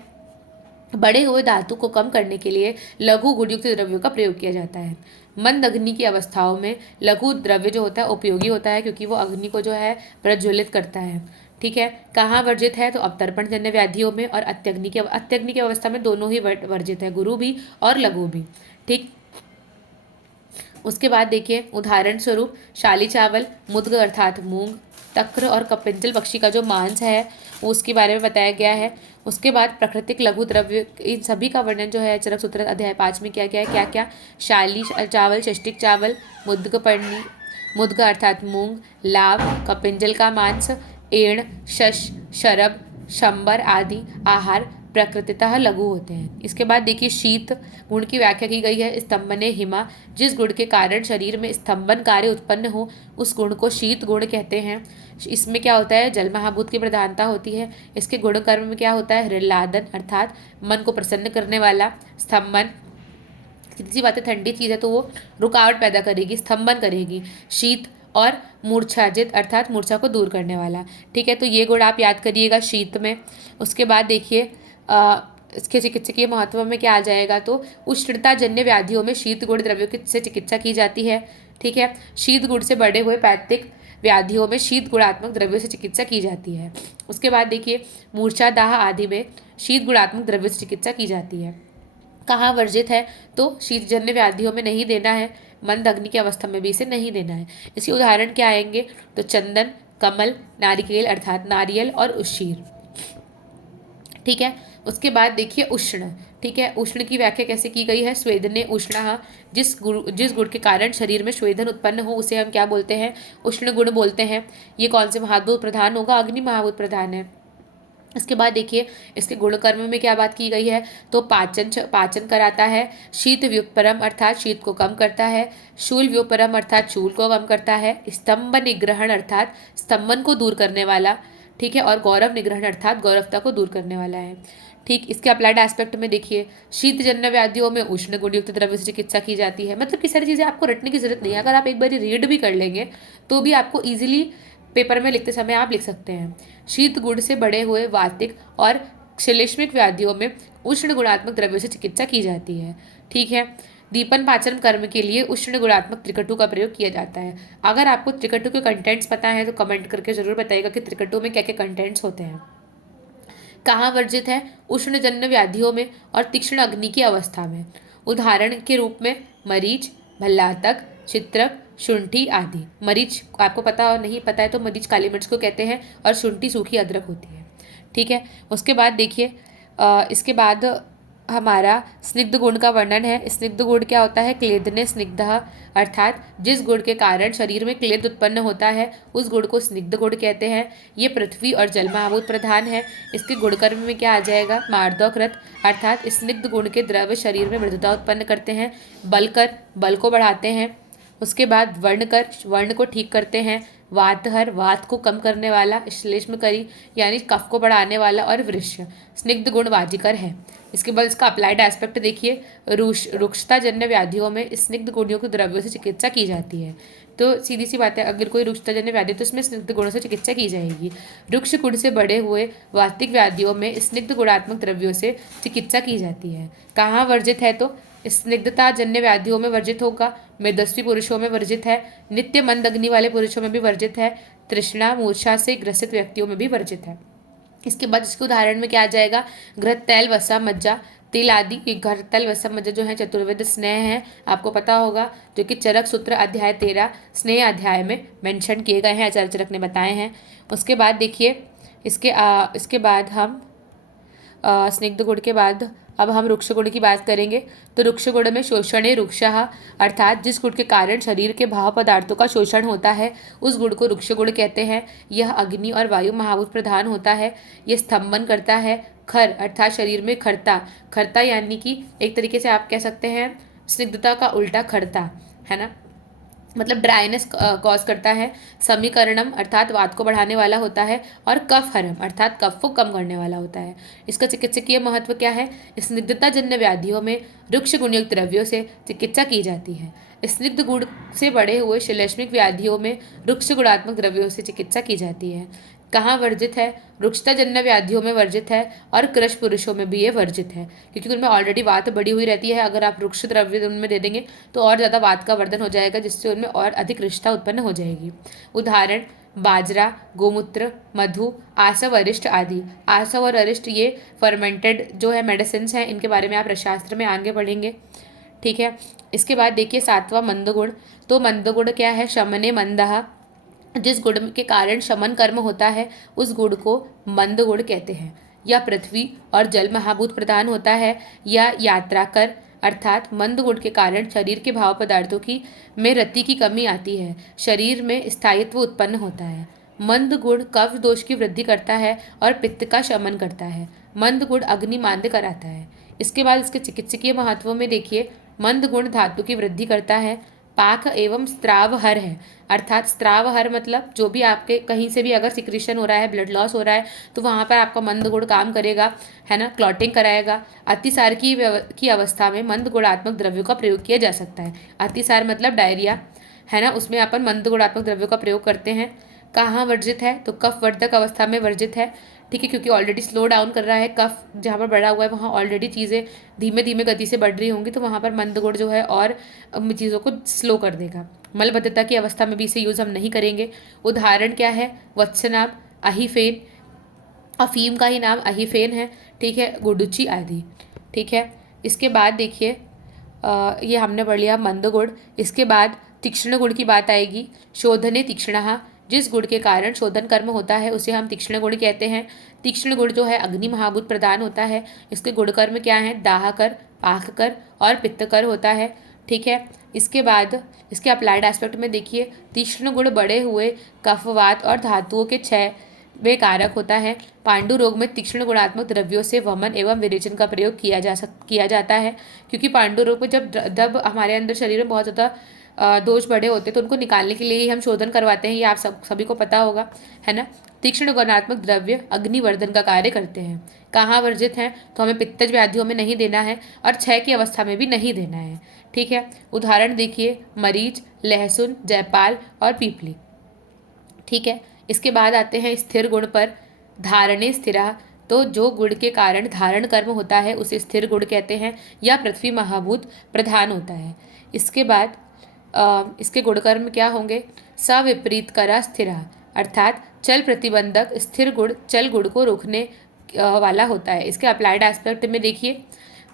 बढ़े हुए धातु को कम करने के लिए लघु गुणयुक्त द्रव्यों का प्रयोग किया जाता है। मंद अग्नि की अवस्थाओं में लघु द्रव्य जो होता है उपयोगी होता है, क्योंकि वो अग्नि को जो है प्रज्वलित करता है। ठीक है, कहाँ वर्जित है, तो अवतर्पण जन्य व्याधियों में और अत्यग्नि की अवस्था में दोनों ही वर्जित है, गुरु भी और लघु भी। ठीक, उसके बाद देखिए उदाहरण स्वरूप शाली चावल, मुद्ग अर्थात मूंग, तक्र और कपिंजल पक्षी का जो मांस है उसके बारे में बताया गया है। उसके बाद प्राकृतिक लघु द्रव्य, इन सभी का वर्णन जो है चरक सूत्र अध्याय 5 में किया गया है। क्या क्या, शाली चावल, षष्टिक चावल, मुद्गपर्णी, मुद्ग अर्थात मूंग, लाव, कपिंजल का मांस, एण, शश, शरब, शंबर आदि आहार प्रकृतितः लघु होते हैं। इसके बाद देखिए शीत गुण की व्याख्या की गई है, स्तंभने हिमा, जिस गुण के कारण शरीर में स्तंभन कार्य उत्पन्न हो उस गुण को शीत गुण कहते हैं। इसमें क्या होता है, जल महाभूत की प्रधानता होती है। इसके गुण कर्म में क्या होता है, हृदयादन अर्थात मन को प्रसन्न करने वाला, स्तंभन सीधी सी बात है, ठंडी चीज़ है तो वो रुकावट पैदा करेगी, स्तंभन करेगी। शीत और मूर्छाजित अर्थात मूर्छा को दूर करने वाला। ठीक है, तो ये गुण आप याद करिएगा शीत में। उसके बाद देखिए इसके चिकित्सकीय महत्व में क्या आ जाएगा, तो उष्णता जन्य व्याधियों में शीत गुण द्रव्यों की से चिकित्सा की जाती है। ठीक है, शीत गुण से बढ़े हुए पैतृक व्याधियों में शीत गुणात्मक द्रव्यों से चिकित्सा की जाती है। उसके बाद देखिए मूर्छा दाह आदि में शीत गुणात्मक द्रव्यों से चिकित्सा की जाती है। कहाँ वर्जित है, तो शीतजन्य व्याधियों में नहीं देना है, मंद अग्नि की अवस्था में भी इसे नहीं देना है। इसके उदाहरण क्या आएंगे, तो चंदन, कमल, नारिकेल अर्थात नारियल और उशीर। ठीक है, उसके बाद देखिए उष्ण। ठीक है, उष्ण की व्याख्या कैसे की गई है, स्वेदने उष्ण, जिस गुण के कारण शरीर में स्वेदन उत्पन्न हो उसे हम क्या बोलते हैं, उष्ण गुण बोलते हैं। ये कौन से महाभूत प्रधान होगा, अग्नि महाभूत प्रधान है। इसके बाद देखिए इसके गुणकर्म में क्या बात की गई है, तो पाचन कराता है, शीत व्युत्परम अर्थात शीत को कम करता है, शूल व्युत्परम अर्थात शूल को कम करता है, स्तंभ निग्रहण अर्थात स्तंभन को दूर करने वाला। ठीक है, और गौरव निग्रहण अर्थात गौरवता को दूर करने वाला है। ठीक, इसके अप्लाइड एस्पेक्ट में देखिए शीतजन्य व्याधियों में उष्ण गुणयुक्त द्रव्य से चिकित्सा की जाती है। मतलब किसी सारी चीज़ें आपको रटने की जरूरत नहीं है, अगर आप एक बार रीड भी कर लेंगे तो भी आपको ईजिली पेपर में लिखते समय आप लिख सकते हैं। शीत गुण से बढ़े हुए वातिक और श्लेष्मिक व्याधियों में उष्ण गुणात्मक द्रव्यों से चिकित्सा की जाती है। ठीक है, दीपन पाचन कर्म के लिए उष्ण गुणात्मक त्रिकटु का प्रयोग किया जाता है। अगर आपको त्रिकटु के कंटेंट्स पता है तो कमेंट करके जरूर बताइएगा कि त्रिकटु में क्या क्या कंटेंट्स होते हैं। कहाँ वर्जित है, उष्णजन्य व्याधियों में और तीक्ष्ण अग्नि की अवस्था में। उदाहरण के रूप में मरीच, भल्लातक, चित्रक, शुंठी आदि। मरीच आपको पता नहीं पता है तो मरीच काली मिर्च को कहते हैं और शुंठी सूखी अदरक होती है। ठीक है, उसके बाद देखिए इसके बाद हमारा स्निग्ध गुण का वर्णन है। स्निग्ध गुण क्या होता है, क्लेदने स्निग्ध अर्थात जिस गुण के कारण शरीर में क्लेद उत्पन्न होता है उस गुण को स्निग्ध गुण कहते हैं। ये पृथ्वी और जल महाभूत प्रधान है। इसके गुणकर्म में क्या आ जाएगा, मार्दवकृत अर्थात स्निग्ध गुण के द्रव्य शरीर में मृदुता उत्पन्न करते हैं, बलकर बल को बढ़ाते हैं। उसके बाद वर्णकर वर्ण को ठीक करते हैं, वातहर वात को कम करने वाला, श्लेष्मकरी यानी कफ को बढ़ाने वाला, और वृक्ष स्निग्ध गुण वाजिकर है। इसके बाद इसका अप्लाइड एस्पेक्ट देखिए, रुक्षता जन्य व्याधियों में स्निग्ध गुणयुक्त द्रव्यों से चिकित्सा की जाती है। तो सीधी सी बात है, अगर कोई रुक्षता जन्य व्याधि तो इसमें स्निग्ध गुणों से चिकित्सा की जाएगी। रुक्ष गुण से बढ़े हुए वातिक व्याधियों में स्निग्ध गुणात्मक द्रव्यों से चिकित्सा की जाती है। कहाँ वर्जित है, तो स्निग्धता जन्य व्याधियों में वर्जित होगा, मेदस्वी पुरुषों में वर्जित है, नित्य मंद अग्नि वाले पुरुषों में भी वर्जित है, तृष्णा मूर्छा से ग्रसित व्यक्तियों में भी वर्जित है। इसके बाद इसके उदाहरण में क्या आ जाएगा, घृत, तैल, वसा, मज्जा, तिल आदि। घृत, तैल, वसा, मज्जा जो है चतुर्वेद स्नेह है, आपको पता होगा, जो कि चरक सूत्र अध्याय 13 स्नेह अध्याय में मेंशन किए गए हैं, आचार्य चरक ने बताए हैं। उसके बाद देखिए इसके बाद हम स्निग्ध गुण के बाद अब हम रुक्ष गुण की बात करेंगे। तो रुक्ष गुण में शोषणे रुक्षः अर्थात जिस गुण के कारण शरीर के भाव पदार्थों का शोषण होता है उस गुण को रुक्ष गुण कहते हैं। यह अग्नि और वायु महाभूत प्रधान होता है। यह स्तंभन करता है। खर अर्थात शरीर में खरता यानी कि एक तरीके से आप कह सकते हैं स्निग्धता का उल्टा खरता है ना, मतलब ड्राइनेस कॉज करता है। समीकरणम अर्थात वात को बढ़ाने वाला होता है, और कफ हरम अर्थात कफ को कम करने वाला होता है। इसका चिकित्सकीय महत्व क्या है, स्निग्धता जन्य व्याधियों में रुक्ष गुणयुक्त द्रव्यों से चिकित्सा की जाती है। स्निग्ध गुण से बढ़े हुए श्लेष्मिक व्याधियों में रुक्ष गुणात्मक द्रव्यों से चिकित्सा की जाती है। कहाँ वर्जित है, रुक्षता जन्य व्याधियों में वर्जित है, और कृश पुरुषों में भी ये वर्जित है, क्योंकि उनमें ऑलरेडी वात बढ़ी हुई रहती है। अगर आप रुक्ष द्रव्य उनमें दे देंगे तो और ज़्यादा वात का वर्धन हो जाएगा, जिससे उनमें और अधिक रुक्षता उत्पन्न हो जाएगी। उदाहरण बाजरा, गोमूत्र, मधु, आसव, अरिष्ट आदि। आसव और अरिष्ट ये फर्मेंटेड जो है मेडिसिन हैं, इनके बारे में आप रसशास्त्र में आगे पढ़ेंगे। ठीक है, इसके बाद देखिए सातवां मंदगुण। तो मंदगुण क्या है, शमने मंदः जिस गुण के कारण शमन कर्म होता है उस गुण को मंद गुण कहते हैं। या पृथ्वी और जल महाभूत प्रधान होता है, या यात्रा कर अर्थात मंद गुण के कारण शरीर के भाव पदार्थों की में रति की कमी आती है, शरीर में स्थायित्व उत्पन्न होता है। मंद गुण कफ दोष की वृद्धि करता है और पित्त का शमन करता है। मंद गुण अग्नि मांद्य कराता है। इसके बाद इसके चिकित्सकीय महत्व में देखिए, मंद गुण धातु की वृद्धि करता है, पाक एवं स्त्रावहर है। अर्थात स्त्रावहर मतलब जो भी आपके कहीं से भी अगर सिक्रीशन हो रहा है, ब्लड लॉस हो रहा है, तो वहाँ पर आपका मंद गुण काम करेगा, है ना, क्लॉटिंग कराएगा। अतिसार की अवस्था में मंद गुणात्मक द्रव्यों का प्रयोग किया जा सकता है। अतिसार मतलब डायरिया, है ना, उसमें अपन मंद गुणात्मक द्रव्यों का प्रयोग करते हैं। कहाँ वर्जित है, तो कफ वर्धक अवस्था में वर्जित है, ठीक है, क्योंकि ऑलरेडी स्लो डाउन कर रहा है, कफ जहाँ पर बढ़ा हुआ है वहाँ ऑलरेडी चीज़ें धीमे धीमे गति से बढ़ रही होंगी, तो वहाँ पर मंद गुण जो है और चीज़ों को स्लो कर देगा। मलबद्धता की अवस्था में भी इसे यूज़ हम नहीं करेंगे। उदाहरण क्या है, वत्सनाम, अहीफेन, अफीम का ही नाम अहीफेन है, ठीक है, गुडुचि आदि, ठीक है। इसके बाद देखिए, ये हमने पढ़ लिया मंद गुण। इसके बाद तीक्ष्ण गुण की बात आएगी। शोधने तीक्ष्णः, जिस गुण के कारण शोधन कर्म होता है उसे हम तीक्ष्ण गुण कहते हैं। तीक्ष्ण गुण जो है अग्नि महाभूत प्रदान होता है। इसके गुण कर्म क्या हैं, दाहकर, पाककर और पित्तकर होता है, ठीक है। इसके बाद इसके अप्लाइड एस्पेक्ट में देखिए, तीक्ष्ण गुण बढ़े हुए कफवात और धातुओं के क्षय वे कारक होता है। पांडु रोग में तीक्ष्ण गुणात्मक द्रव्यों से वमन एवं विरेचन का प्रयोग किया जाता है, क्योंकि पांडु रोग में जब हमारे अंदर शरीर में बहुत ज़्यादा दोष बढ़े होते हैं तो उनको निकालने के लिए ही हम शोधन करवाते हैं, ये आप सभी को पता होगा, है ना। तीक्ष्ण गुणात्मक द्रव्य अग्निवर्धन का कार्य करते हैं। कहाँ वर्जित हैं, तो हमें पित्तज व्याधियों में नहीं देना है और क्षय की अवस्था में भी नहीं देना है, ठीक है। उदाहरण देखिए, मरीच, लहसुन, जयपाल और पीपली, ठीक है। इसके बाद आते हैं स्थिर गुण पर। धारणे स्थिरा, तो जो गुण के कारण धारण कर्म होता है उसे स्थिर गुण कहते हैं, या पृथ्वी महाभूत प्रधान होता है। इसके बाद इसके गुण कर्म क्या होंगे, सविपरीत करा स्थिरा, अर्थात चल प्रतिबंधक स्थिर गुण चल गुण को रोकने वाला होता है। इसके अप्लाइड एस्पेक्ट में देखिए,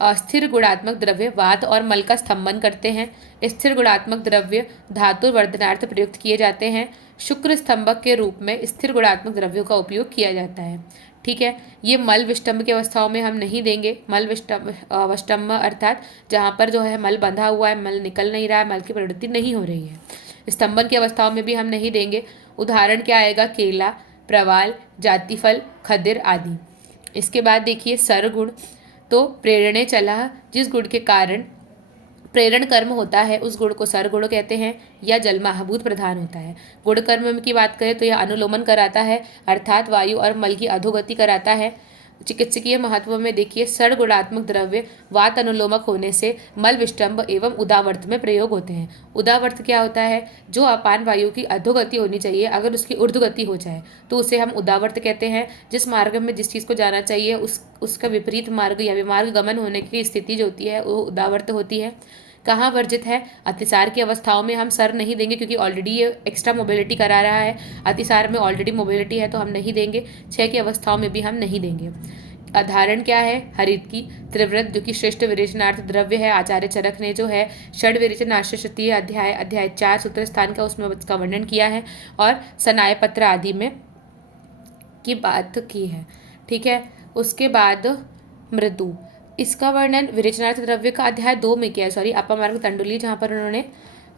स्थिर गुणात्मक द्रव्य वात और मल का स्तंभन करते हैं। स्थिर गुणात्मक द्रव्य धातु वर्धनार्थ प्रयुक्त किए जाते हैं। शुक्र स्तंभक के रूप में स्थिर गुणात्मक द्रव्यों का उपयोग किया जाता है, ठीक है। ये मल विष्टम्भ की अवस्थाओं में हम नहीं देंगे। मल विष्टम्भ अर्थात जहाँ पर जो है मल बंधा हुआ है, मल निकल नहीं रहा है, मल की प्रवृत्ति नहीं हो रही है, स्तंभन की अवस्थाओं में भी हम नहीं देंगे। उदाहरण क्या आएगा, केला, प्रवाल, जातिफल, खदिर आदि। इसके बाद देखिए सरगुण, तो प्रेरणे चला, जिस गुण के कारण प्रेरण कर्म होता है उस गुण को सरगुण कहते हैं, या जल महाभूत प्रधान होता है। गुण कर्म की बात करें तो यह अनुलोमन कराता है, अर्थात वायु और मल की अधोगति कराता है। चिकित्सकीय महत्व में देखिए, सड़गुणात्मक द्रव्य वात अनुलोमक होने से मल विष्टम्भ एवं उदावर्त में प्रयोग होते हैं। उदावर्त क्या होता है, जो अपान वायु की अधोगति होनी चाहिए अगर उसकी ऊर्ध्वगति हो जाए तो उसे हम उदावर्त कहते हैं। जिस मार्ग में जिस चीज़ को जाना चाहिए उसका विपरीत मार्ग या विमार्ग गमन होने की स्थिति जो होती है वो उदावर्त होती है। कहाँ वर्जित है, अतिसार की अवस्थाओं में हम सर नहीं देंगे, क्योंकि ऑलरेडी ये एक्स्ट्रा मोबिलिटी करा रहा है। अतिसार में ऑलरेडी मोबिलिटी है तो हम नहीं देंगे। क्षय की अवस्थाओं में भी हम नहीं देंगे। उदाहरण क्या है, हरित की त्रिव्रत, जो कि श्रेष्ठ विरेचनार्थ द्रव्य है। आचार्य चरक ने जो है षड विरेचन आश्रय अध्याय 4 सूत्र स्थान का उसमें उसका वर्णन किया है और सनाय पत्र आदि में की बात की है, ठीक है। उसके बाद मृदु, इसका वर्णन विरेचनार्थ द्रव्य का अध्याय 2 में किया है, सॉरी अपामार्ग तंडुली जहाँ पर उन्होंने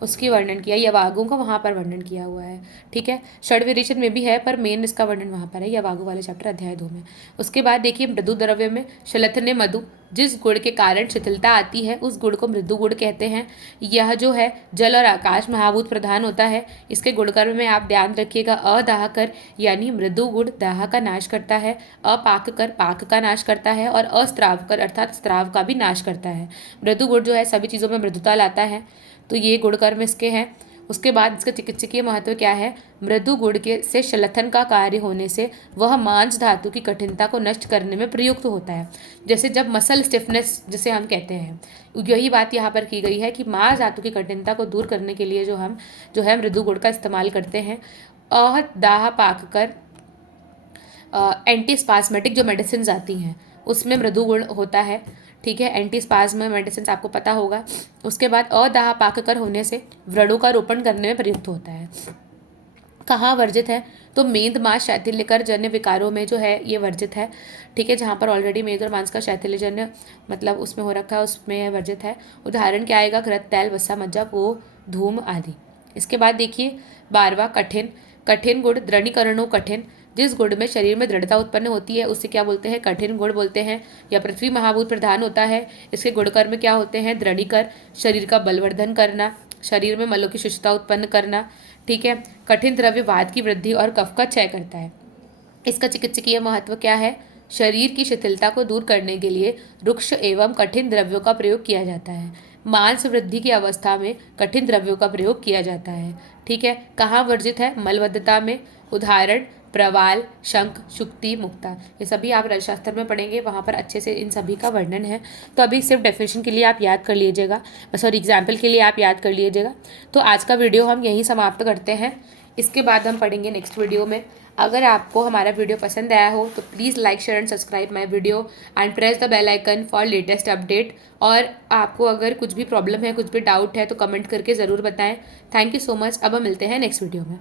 उसकी वर्णन किया, यवागु का वहाँ पर वर्णन किया हुआ है, ठीक है। षड विरेचन में भी है पर मेन इसका वर्णन वहाँ पर है, यवागु वाले चैप्टर अध्याय 2 में। उसके बाद देखिए मृदु द्रव्य में शलथने मधु, जिस गुण के कारण शिथिलता आती है उस गुण को मृदु गुण कहते हैं। यह जो है जल और आकाश महाभूत प्रधान होता है। इसके गुणकर्म में आप ध्यान रखिएगा, अदाहकर यानी मृदु गुण दाह का नाश करता है, अपाक कर पाक का नाश करता है और अस्त्राव कर अर्थात स्त्राव का भी नाश करता है। मृदु गुण जो है सभी चीज़ों में मृदुता लाता है, तो ये गुणकर्म इसके हैं। उसके बाद इसका चिकित्सकीय महत्व क्या है, मृदु गुण के से शलथन का कार्य होने से वह मांस धातु की कठिनता को नष्ट करने में प्रयुक्त होता है। जैसे जब मसल स्टिफनेस जिसे हम कहते हैं, यही बात यहाँ पर की गई है कि मांस धातु की कठिनता को दूर करने के लिए जो है मृदु गुण का इस्तेमाल करते हैं। दाह पाक कर एंटीस्पास्मेटिक जो मेडिसिन आती हैं उसमें मृदु गुण होता है, ठीक है। एंटीस्पाज्म मेडिसिन आपको पता होगा। उसके बाद अदाह पाककर होने से व्रणों का रोपण करने में प्रयुक्त होता है। कहाँ वर्जित है, तो मेद मांस शैथिल्यकर जन्य विकारों में जो है ये वर्जित है, ठीक है। जहाँ पर ऑलरेडी मेद और मांस का शैथिल्यजन्य मतलब उसमें हो रखा है उसमें वर्जित है। उदाहरण क्या आएगा, घृत, तैल, वसा, मज्जा, पो, धूम आदि। इसके बाद देखिए 12वां कठिन गुण द्रवीकरणों कठिन, जिस गुण में शरीर में दृढ़ता उत्पन्न होती है उससे क्या बोलते हैं, कठिन गुण बोलते हैं। या पृथ्वी महाभूत प्रधान होता है, इसके गुणकर्म क्या होते हैं, दृढ़ीकर, शरीर का बलवर्धन करना, शरीर में मलों की शुष्कता उत्पन्न करना। ठीक है। कठिन द्रव्य वात की वृद्धि और कफ का क्षय करता है। इसका चिकित्सकीय महत्व क्या है, शरीर की शिथिलता को दूर करने के लिए रुक्ष एवं कठिन द्रव्यों का प्रयोग किया जाता है। मांस वृद्धि की अवस्था में कठिन द्रव्यों का प्रयोग किया जाता है। ठीक है। कहाँ वर्जित है, मलबद्धता में। उदाहरण प्रवाल, शंख, शुक्ति, मुक्ता, ये सभी आप रसशास्त्र में पढ़ेंगे, वहाँ पर अच्छे से इन सभी का वर्णन है। तो अभी सिर्फ डेफिनेशन के लिए आप याद कर लीजिएगा, सॉरी एग्जाम्पल के लिए आप याद कर लीजिएगा। तो आज का वीडियो हम यहीं समाप्त करते हैं, इसके बाद हम पढ़ेंगे नेक्स्ट वीडियो में। अगर आपको हमारा वीडियो पसंद आया हो तो please like share and subscribe my video and press the bell icon for latest update. और आपको अगर कुछ भी प्रॉब्लम है, कुछ भी डाउट है तो कमेंट करके ज़रूर बताएं। Thank you so much. अब हम मिलते हैं नेक्स्ट वीडियो में।